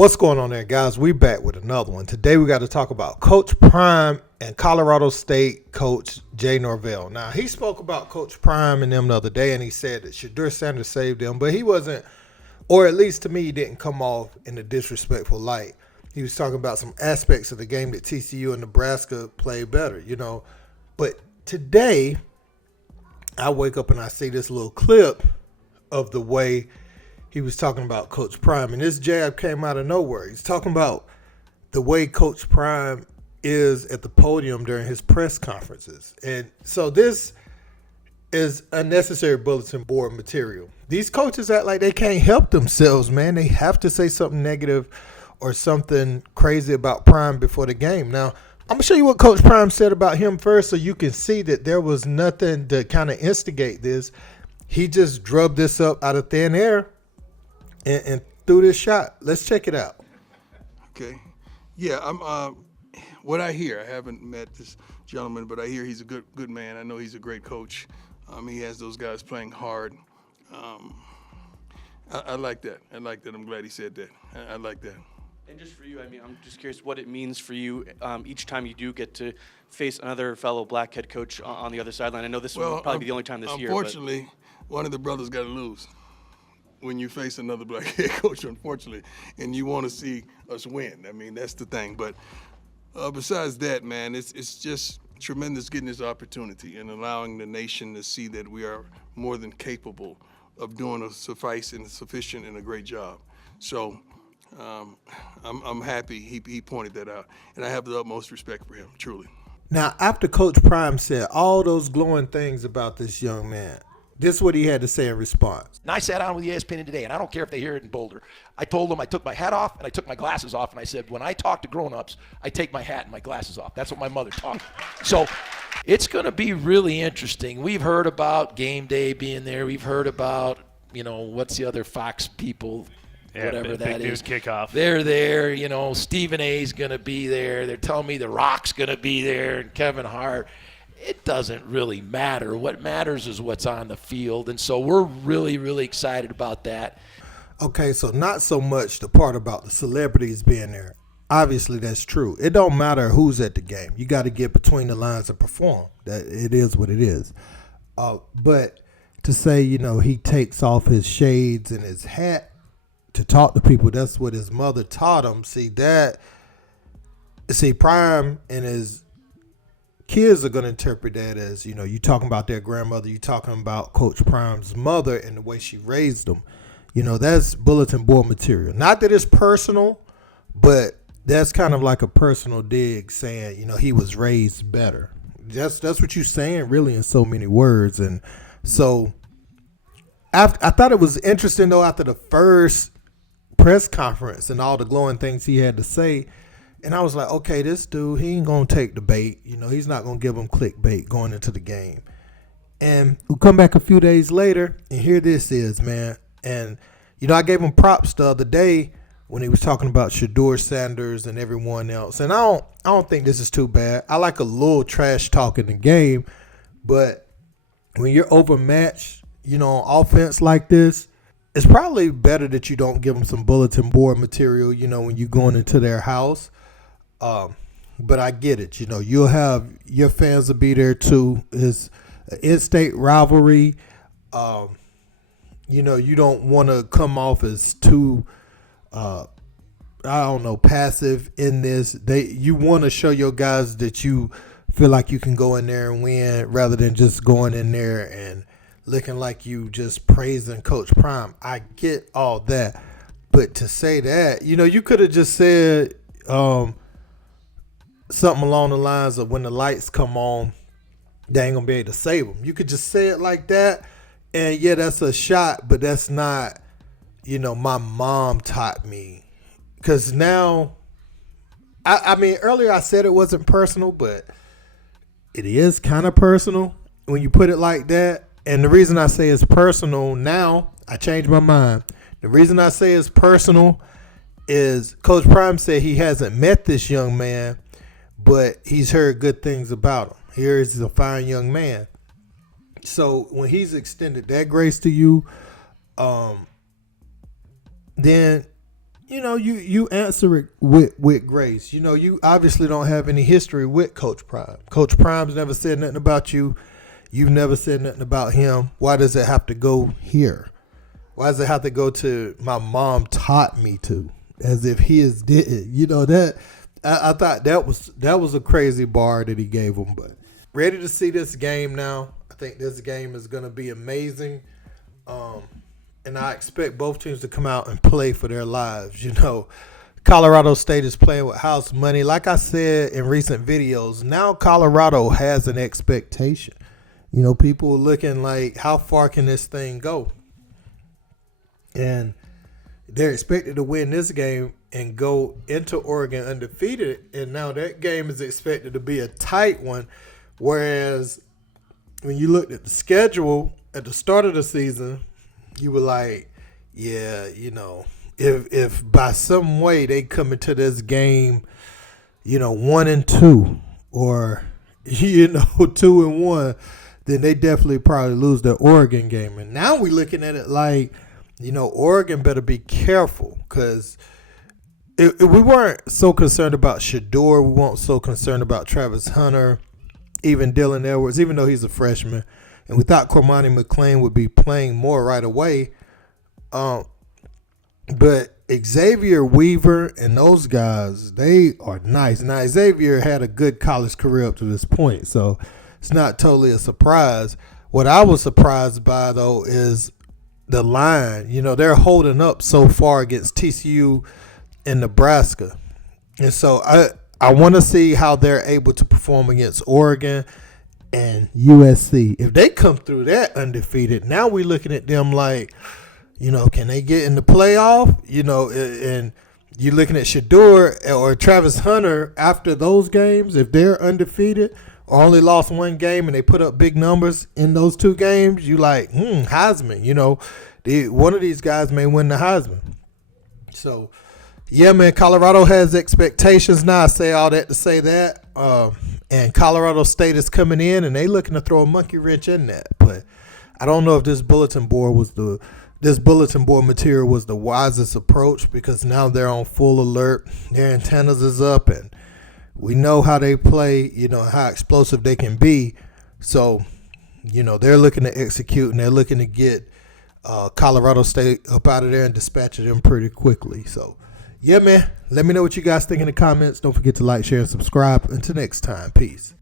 What's going on there, guys? We back with another one. Today we got to talk about Coach Prime and Colorado State coach Jay Norvell. Now, he spoke about Coach Prime and them the other day, and he said that Shedeur Sanders saved them, but he wasn't, or at least to me, he didn't come off in a disrespectful light. He was talking about some aspects of the game that TCU and Nebraska played better, you know. But today, I wake up and I see this little clip of the way he was talking about Coach Prime. And this jab came out of nowhere. He's talking about the way Coach Prime is at the podium during his press conferences. And so this is unnecessary bulletin board material. These coaches act like they can't help themselves, man. They have to say something negative or something crazy about Prime before the game. Now, I'm going to show you what Coach Prime said about him first so you can see that there was nothing to kind of instigate this. He just drubbed this up out of thin air and threw this shot. Let's check it out. Okay. Yeah, I'm what I hear, I haven't met this gentleman, but I hear he's a good man. I know he's a great coach. He has those guys playing hard. I like that. I like that. I'm glad he said that. I like that. And just for you, I mean, I'm just curious what it means for you each time you do get to face another fellow black head coach on the other sideline. I know this will probably be the only time this year. Unfortunately, one of the brothers got to lose when you face another black head coach, unfortunately, and you want to see us win. I mean, that's the thing. But besides that, man, it's just tremendous getting this opportunity and allowing the nation to see that we are more than capable of doing a suffice and sufficient and a great job. So I'm happy he pointed that out, and I have the utmost respect for him, truly. Now, after Coach Prime said all those glowing things about this young man, this is what he had to say in response. And I sat down with ESPN today, and I don't care if they hear it in Boulder. I told them I took my hat off and I took my glasses off, and I said, when I talk to grownups, I take my hat and my glasses off. That's what my mother taught me. So it's going to be really interesting. We've heard about game day being there. We've heard about, what's the other Fox people, whatever that is. Kickoff. They're there. Stephen A's going to be there. They're telling me The Rock's going to be there and Kevin Hart. It doesn't really matter. What matters is what's on the field. And so we're really, really excited about that. Okay, so not so much the part about the celebrities being there. Obviously, that's true. It don't matter who's at the game. You got to get between the lines and perform. That it is what it is. But to say, he takes off his shades and his hat to talk to people, that's what his mother taught him. See, Prime and his kids are going to interpret that as, you talking about their grandmother, you talking about Coach Prime's mother and the way she raised them. That's bulletin board material. Not that it's personal, but that's kind of like a personal dig saying, he was raised better. That's what you're saying really in so many words. And so I thought it was interesting, though, after the first press conference and all the glowing things he had to say, and I was like, okay, this dude, he ain't going to take the bait. He's not going to give him clickbait going into the game. And we come back a few days later, and here this is, man. And, I gave him props the other day when he was talking about Shedeur Sanders and everyone else. And I don't think this is too bad. I like a little trash talk in the game. But when you're overmatched, on offense like this, it's probably better that you don't give them some bulletin board material, when you're going into their house. But I get it. You'll have your fans will be there too. It's an in-state rivalry. You don't want to come off as too, passive in this. You want to show your guys that you feel like you can go in there and win rather than just going in there and looking like you just praising Coach Prime. I get all that. But to say that, you could have just said, something along the lines of when the lights come on, they ain't going to be able to save them. You could just say it like that, and yeah, that's a shot, but that's not, my mom taught me. Because now, I mean, earlier I said it wasn't personal, but it is kind of personal when you put it like that. And the reason I say it's personal now, I changed my mind. The reason I say it's personal is Coach Prime said he hasn't met this young man, but he's heard good things about him. Here is a fine young man. So when he's extended that grace to you, then you answer it with grace. You obviously don't have any history with Coach Prime. Coach Prime's never said nothing about you. You've never said nothing about him. Why does it have to go here? Why does it have to go to my mom taught me to, as if his didn't? That I thought that was a crazy bar that he gave him. But ready to see this game now. I think this game is going to be amazing. And I expect both teams to come out and play for their lives. Colorado State is playing with house money. Like I said in recent videos, now Colorado has an expectation. People are looking like, how far can this thing go? And they're expected to win this game and go into Oregon undefeated. And now that game is expected to be a tight one. Whereas when you looked at the schedule at the start of the season, you were like, yeah, if by some way they come into this game, 1-2 or 2-1, then they definitely probably lose the Oregon game. And now we're looking at it like, Oregon better be careful, because we weren't so concerned about Shador. We weren't so concerned about Travis Hunter, even Dylan Edwards, even though he's a freshman. And we thought Cormani McClain would be playing more right away. But Xavier Weaver and those guys, they are nice. Now, Xavier had a good college career up to this point, so it's not totally a surprise. What I was surprised by, though, is the line. They're holding up so far against TCU and Nebraska. And so I want to see how they're able to perform against Oregon and USC. If they come through that undefeated, now we're looking at them like, can they get in the playoff? And you're looking at Shador or Travis Hunter after those games. If they're undefeated or only lost one game and they put up big numbers in those two games, you like, Heisman. One of these guys may win the Heisman. So, yeah, man, Colorado has expectations now. I say all that to say that. And Colorado State is coming in, and they looking to throw a monkey wrench in that. But I don't know if this bulletin board material was the wisest approach, because now they're on full alert. Their antennas is up, and we know how they play, how explosive they can be. So, they're looking to execute, and they're looking to get Colorado State up out of there and dispatch them pretty quickly. So, yeah, man, let me know what you guys think in the comments. Don't forget to like, share, and subscribe. Until next time, peace.